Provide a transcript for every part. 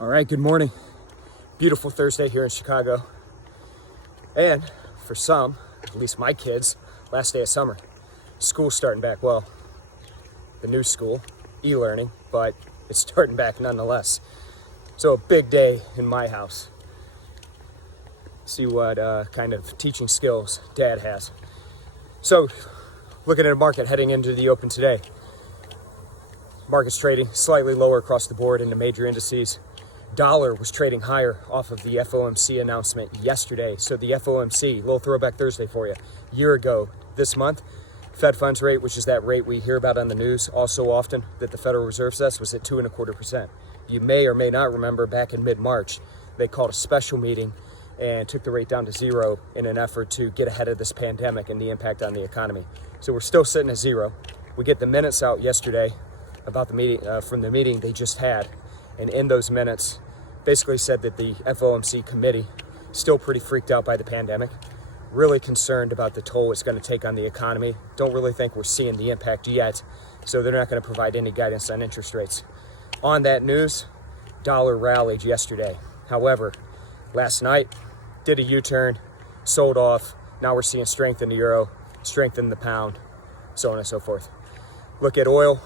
All right, good morning. Beautiful Thursday here in Chicago. And for some, at least my kids, last day of summer. School's starting back, well, the new school, e-learning, but it's starting back nonetheless. So a big day in my house. See what kind of teaching skills Dad has. So looking at a market heading into the open today. Market's trading slightly lower across the board in the major indices. Dollar was trading higher off of the FOMC announcement yesterday. So the FOMC, little throwback Thursday for you. A year ago this month, Fed funds rate, which is that rate we hear about on the news all so often that the Federal Reserve sets, was at 2.25%. You may or may not remember back in mid-March, they called a special meeting and took the rate down to zero in an effort to get ahead of this pandemic and the impact on the economy. So we're still sitting at zero. We get the minutes out yesterday about the meeting from the meeting they just had, and in those minutes basically said that the FOMC committee still pretty freaked out by the pandemic, really concerned about the toll it's going to take on the economy. Don't really think we're seeing the impact yet, so they're not going to provide any guidance on interest rates. On that news, dollar rallied yesterday. However, last night did a U-turn, sold off. Now we're seeing strength in the euro, strength in the pound, so on and so forth. Look at oil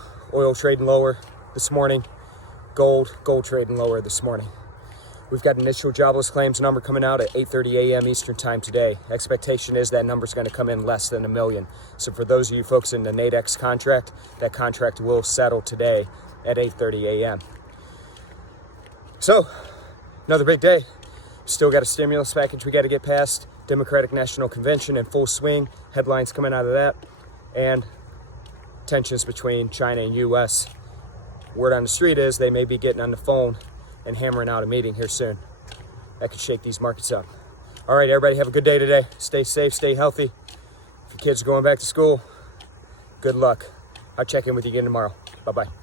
trading lower this morning. Gold trading lower this morning. We've got initial jobless claims number coming out at 8:30 a.m. Eastern time today. Expectation is that number's going to come in less than 1 million. So for those of you folks in the Nadex contract, that contract will settle today at 8:30 a.m. So, another big day. Still got a stimulus package we got to get past. Democratic National Convention in full swing. Headlines coming out of that. And tensions between China and U.S. Word on the street is they may be getting on the phone and hammering out a meeting here soon. That could shake these markets up. All right, everybody, have a good day today. Stay safe, stay healthy. If your kids are going back to school, good luck. I'll check in with you again tomorrow. Bye-bye.